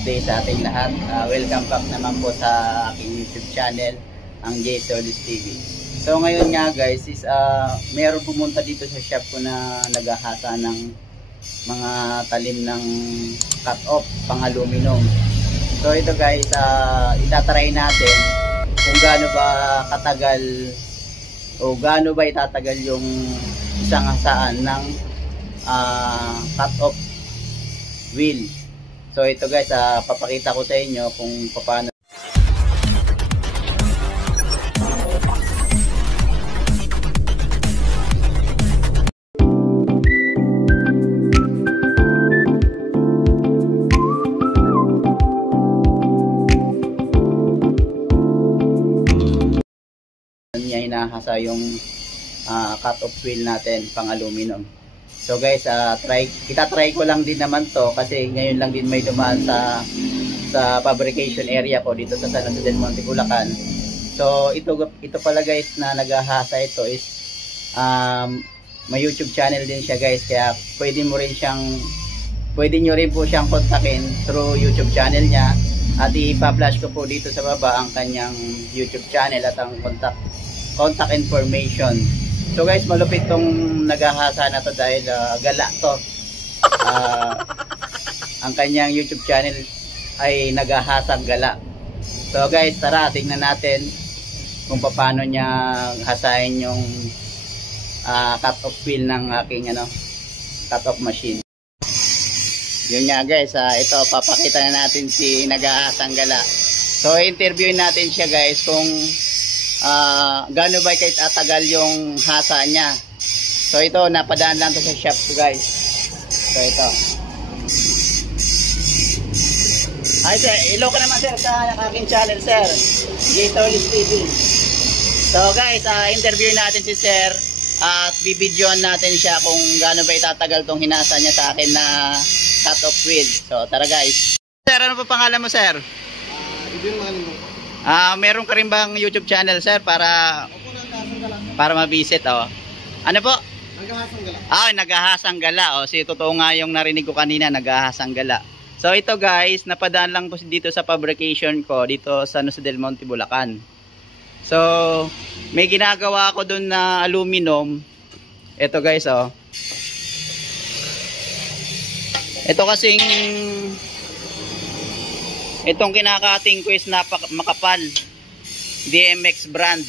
today sa ating lahat. Welcome back naman po sa aking YouTube channel, ang J Solis TV. So ngayon nga guys is meron pumunta dito sa shop ko na naghahasa ng mga talim ng cut-off pang aluminum. So ito guys, itatry natin kung gaano ba katagal o gaano ba itatagal yung isang hasaan ng cut-off wheel. So ito guys, papakita ko sa inyo kung paano. Niya hinahasa yung cut-off wheel natin pang aluminum. So guys, itatry ko lang din naman to kasi ngayon lang din may dumaan sa fabrication area ko dito sa San Jose del Monte, Bulacan. So ito pala guys na naghahasa ito is may YouTube channel din siya guys, kaya pwede nyo rin po siyang kontakin through YouTube channel niya, at ipa-flash ko po dito sa baba ang kanyang YouTube channel at ang contact information. So guys, malupit tong naghahasa na to dahil gala to. Ang kanyang YouTube channel ay naghahasang gala. So guys, tara tingnan natin kung paano niya hasain yung cut-off wheel ng aking cut-off machine. Yun nga guys, ito papakita na natin si naghahasang gala. So interviewin natin siya guys kung gaano ba kahit atagal yung hasa niya. So ito, napadaan lang to sa shop ko guys. So ito. Hi sir, hello ka naman sir sa aking channel sir, J Solis TV. So guys, interview natin si sir at bibidyoan natin siya kung gaano ba itatagal tong hinasa niya sa akin na cut-off wheel. So tara guys. Sir, ano pa pangalan mo sir? Ibig mahalin mo. Meron ka rin bang YouTube channel sir para ma-visit Ano po? Naghahasang gala. Naghahasang gala. Si totoo nga yung narinig ko kanina, naghahasang gala. So ito guys, napadaan lang po dito sa fabrication ko dito sa San Jose del Monte, Bulacan. So may ginagawa ako doon na aluminum. Ito guys Ito kasing itong kinakating ko is makapal DMX brand.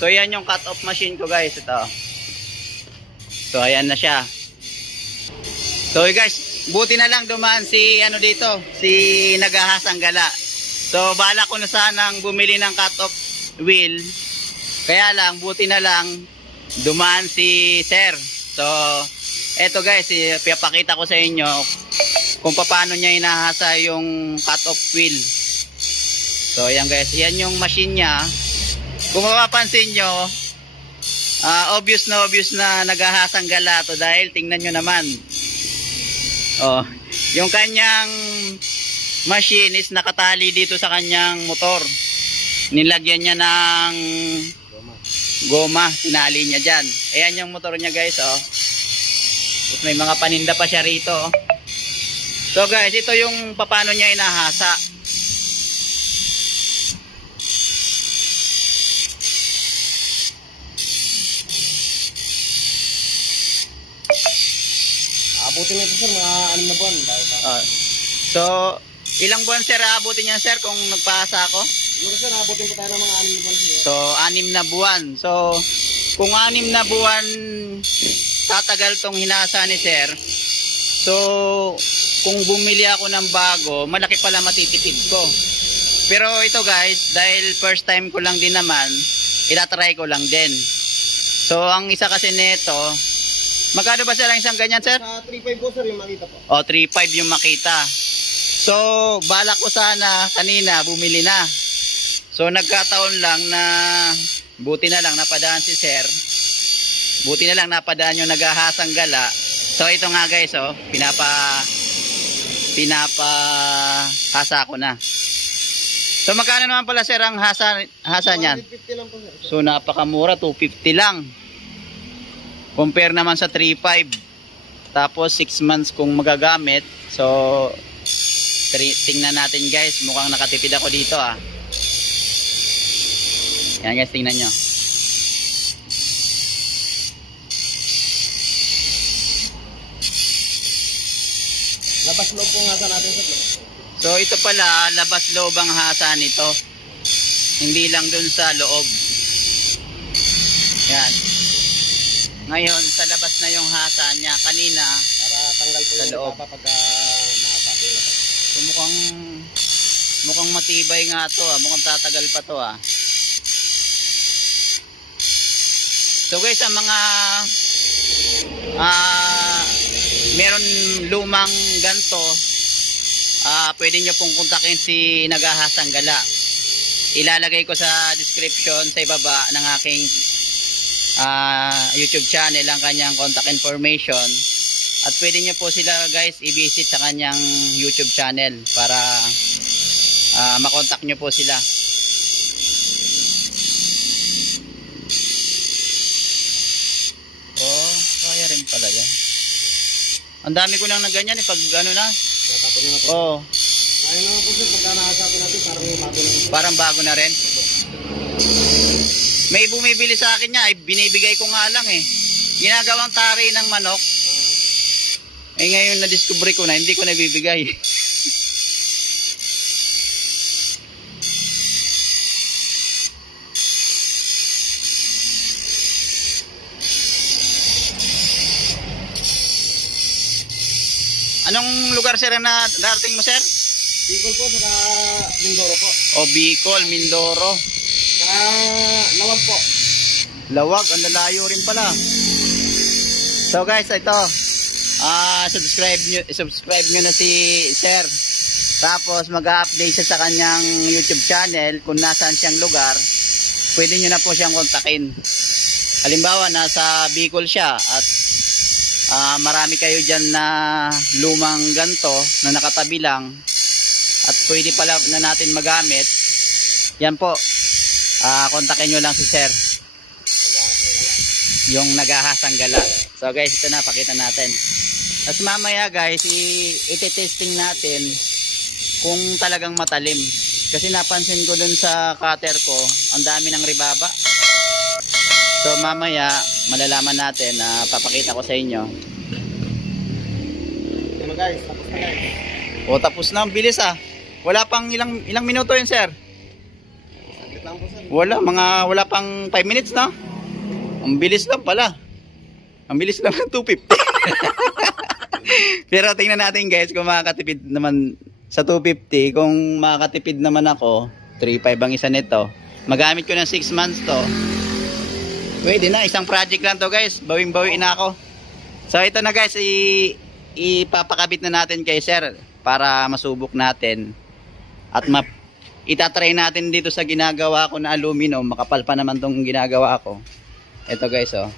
So yan yung cut off machine ko guys, ito. So ayan na siya. So guys, buti na lang dumaan si dito, si naghahasang gala. So bala ko na sanang bumili ng cut off wheel, kaya lang buti na lang dumaan si sir. So eto guys, ipapakita ko sa inyo kung paano niya inahasa yung cut-off wheel. So ayan guys, yan yung machine niya. Kung mapapansin nyo, obvious na naghahasang gala to dahil tingnan nyo naman. Yung kanyang machine is nakatali dito sa kanyang motor. Nilagyan niya ng goma, sinali niya dyan. Ayan yung motor niya guys Tapos may mga paninda pa siya rito So guys, ito yung paano niya inahasa. Abutin nito sir, mga 6 na buwan. So, ilang buwan sir abutin niya sir kung nagpahasa ako? Siguro sir, abutin ko tayo ng mga 6 na buwan sir. So, 6 na buwan. So, kung 6 na buwan tatagal tong hinasa ni sir, so kung bumili ako ng bago, malaki pala matitipid ko. Pero ito guys, dahil first time ko lang din naman, itatry ko lang din. So ang isa kasi nito, magkano ba sir ang isang ganyan sir? Sa 3.5 po sir yung makita po. 3.5 yung makita. So balak ko sana kanina bumili na. So nagkataon lang na buti na lang napadaan si sir. Buti na lang napadaan yung naghahasang gala. So ito nga guys pinapahasa ko na. So magkano naman pala sir ang hasa niyan? 250 lang po sir. So napakamura, 250 lang. Compare naman sa 3.5. Tapos 6 months kung magagamit. So tingnan natin guys, mukhang nakatipid ako dito ah. Yan guys, tingnan nyo. Labas loob po nga sa natin sir. So ito pala, labas loob ang hasa nito. Hindi lang dun sa loob. Yan. Ngayon, sa labas na yung hasa niya. Kanina, Para tanggal po sa yung loob. pagka nakasapi na. so mukhang matibay nga to ah. Mukhang tatagal pa to ah. So guys, ang mga meron lumang ganto, pwede nyo pong kontakin si Nagahasang Gala. Ilalagay ko sa description sa ibaba ng aking YouTube channel ang kanyang contact information. At pwede nyo po sila guys i-visit sa kanyang YouTube channel para makontak nyo po sila. Oh, kaya rin pala yan. Ang dami ko nang na ganyan pag ano na. Tapos nyo na po. Oh, Kaya naman po sir, pagka nakasapi natin, parang parang bago na. bago na rin. May bumibili sa akin niya, ay binibigay ko nga lang eh. Ginagawang tari ng manok. Eh ngayon na-discover ko na, hindi ko nabibigay. Anong lugar sir na narating mo sir? Bicol po, saka Mindoro po. O Bicol, Mindoro. Saka Lawag po. Lawag, ang lalayo rin pala. So guys, ito. Subscribe nyo na si Sir. Tapos mag-update siya sa kanyang YouTube channel kung nasaan siyang lugar. Pwede nyo na po siyang kontakin. Halimbawa, nasa Bicol siya at marami kayo dyan na lumang ganto na nakatabi lang at pwede pala na natin magamit. Yan po. Kontakin nyo lang si Sir. Yung Nagahasang Gala. So guys, ito na, pakita natin. Tapos mamaya guys, iti-testing natin kung talagang matalim. Kasi napansin ko dun sa cutter ko, ang dami ng ribaba. So mamaya, malalaman natin, papakita ko sa inyo. Ano guys, tapos na guys. O tapos na, ang bilis ah. Wala pang ilang minuto yun sir? Saglit lang po sir. Wala pang 5 minutes na. Ang bilis lang pala. Ang bilis lang ng 250. Pero tingnan natin guys kung makakatipid naman sa 250. Kung makakatipid naman ako, 3.5 ang isa nito. Magamit ko ng 6 months to. Pwede na, isang project lang to guys. Bawing-bawi na ako. So ito na guys, ipapakabit na natin kay sir para masubok natin. At itatry natin dito sa ginagawa ko na aluminum. Makapal pa naman tong ginagawa ko. Ito guys oh.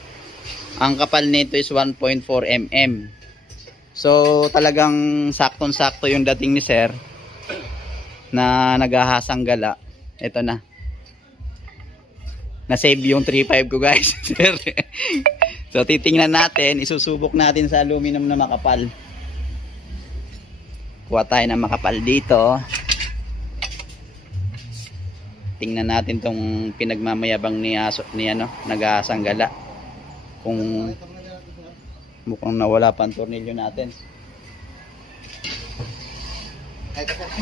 Ang kapal nito is 1.4 mm. So talagang saktong-sakto yung dating ni sir na Nagahasang Gala. Ito na. Na-save yung 3.5 ko guys. So titingnan natin, isusubok natin sa aluminum na makapal. Kuha tayo ng makapal dito. Tingnan natin tong pinagmamayabang ni Nagahasang Gala. Kung mukhang nawala pa ang tornilyo natin.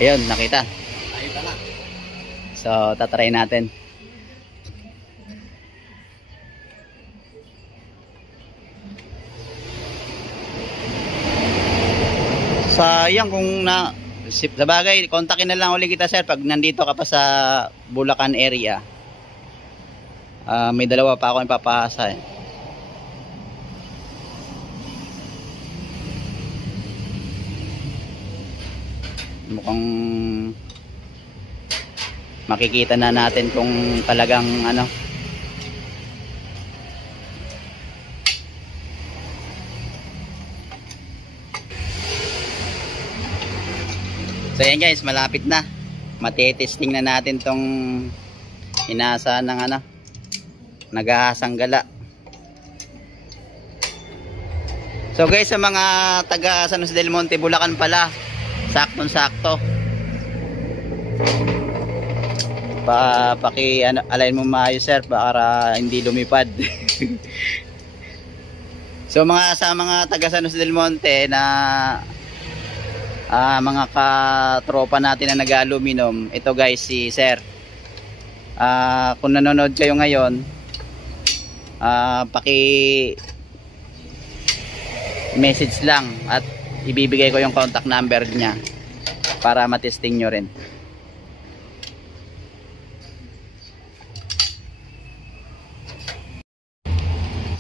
Ayun, nakita. So tatry natin. Sayang kung sa bagay, kontakin na lang ulit kita sir pag nandito ka pa sa Bulacan area. May dalawa pa ako ipapahasa eh. Mukhang makikita na natin kung talagang ano. So yan guys, malapit na. Matitesting na natin tong inasa ng Nagahasang Gala. So guys, sa mga taga San Jose del Monte, Bulacan pala, saktong-sakto. Align mo maayos sir para hindi lumipad. So sa mga taga San Jose del Monte na mga katropa natin na nag-aluminum, ito guys si sir. Kung nanonood kayo ngayon, message lang at ibibigay ko yung contact number niya para matesting nyo rin.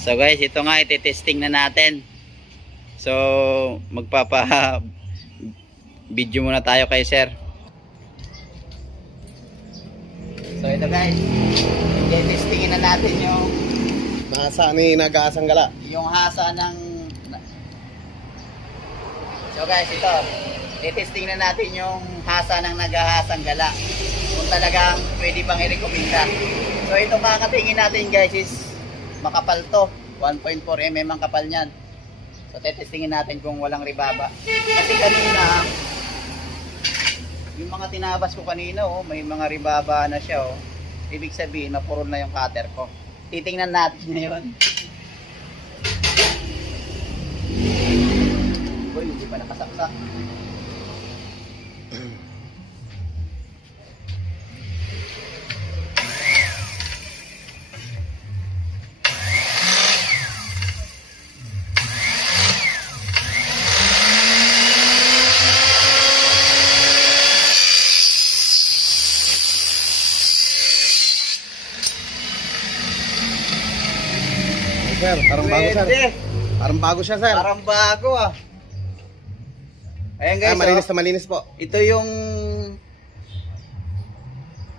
So guys, ito nga iti-testing na natin. So video muna tayo kay sir. So ito guys, i-testingin na natin yung Hasa ni nag-aasang gala. Yung hasa ng... So guys, ito i-testing na natin yung hasa ng nag-ahasang gala, kung talagang pwede bang i-recommenda. So ito kakatingin natin guys is makapal to, 1.4 mm ang kapal nyan. So tetestingin natin kung walang ribaba. Kasi kanina yung mga tinabas ko kanina, may mga ribaba na siya, ibig sabihin mapurol na yung cutter ko. Titingnan natin ngayon. Uy, hindi pa nakasaksak. Sir, parang bago sir. Parang bago siya sir. Parang bago Ayan guys, malinis na malinis po. ito yung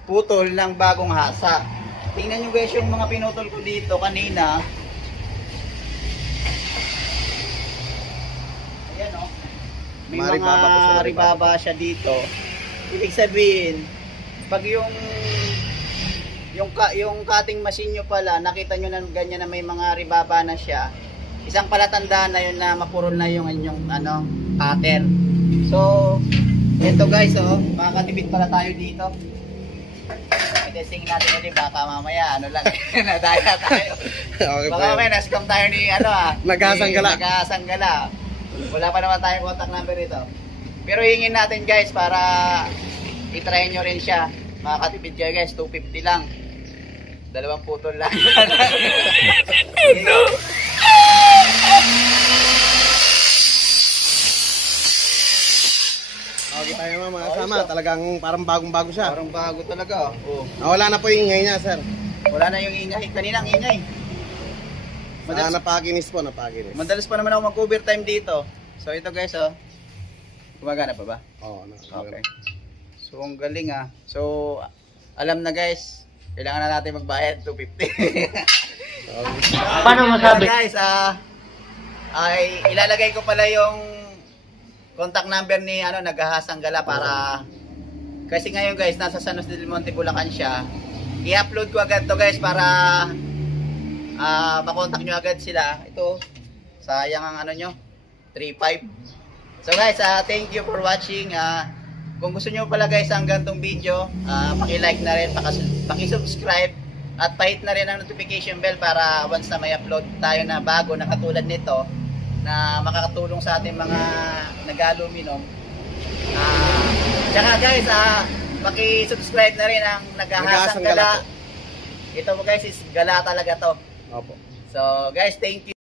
putol ng bagong hasa. Tingnan nyo guys yung mga pinutol ko dito kanina. Ayan may mga ribaba siya dito. Ibig sabihin, pag yung cutting machine nyo pala, nakita nyo na ganyan na may mga ribaba na siya, isang palatandaan na yun na mapurol na yung inyong cutter. So ito guys, makakatipid pala tayo dito. I-testing natin ulit, baka mamaya nadaya tayo. Okay, baka mamaya na-scam tayo ni nag-ahasang gala. Wala pa naman tayong contact number dito. Pero hingin natin guys para i-try nyo rin siya. Makakatipid kayo guys, 250 lang. 2 putol lang. No. Okay tayo mga kasama, talagang parang bagong-bago siya. Parang bago talaga. Nawala na po yung ingay niya sir. Wala na yung ingay. Kanina ang ingay. Napakinis po, napakinis. Madalas pa naman ako mag-overtime dito. So ito guys, gumagana pa ba? Oo, okay. So ang galing So alam na guys, kailangan na natin magbayad 250. Paano masabi? Guys, ay ilalagay ko pala yung contact number ni nag-ahasang gala para kasi ngayon guys nasa San Jose del Monte, Bulacan siya. I-upload ko agad to guys para makontak nyo agad sila. Ito sayang ang nyo 3.5. So guys, thank you for watching. Kung gusto nyo pala guys ang gantong video, paki-like na rin, paki-subscribe at pahit na rin ang notification bell para once na may upload tayo na bago na katulad nito na makakatulong sa ating mga nag-aluminum. Tsaka guys, paki-subscribe na rin ang nag-ahasang gala. Ito guys is gala talaga to. Opo. So guys, thank you.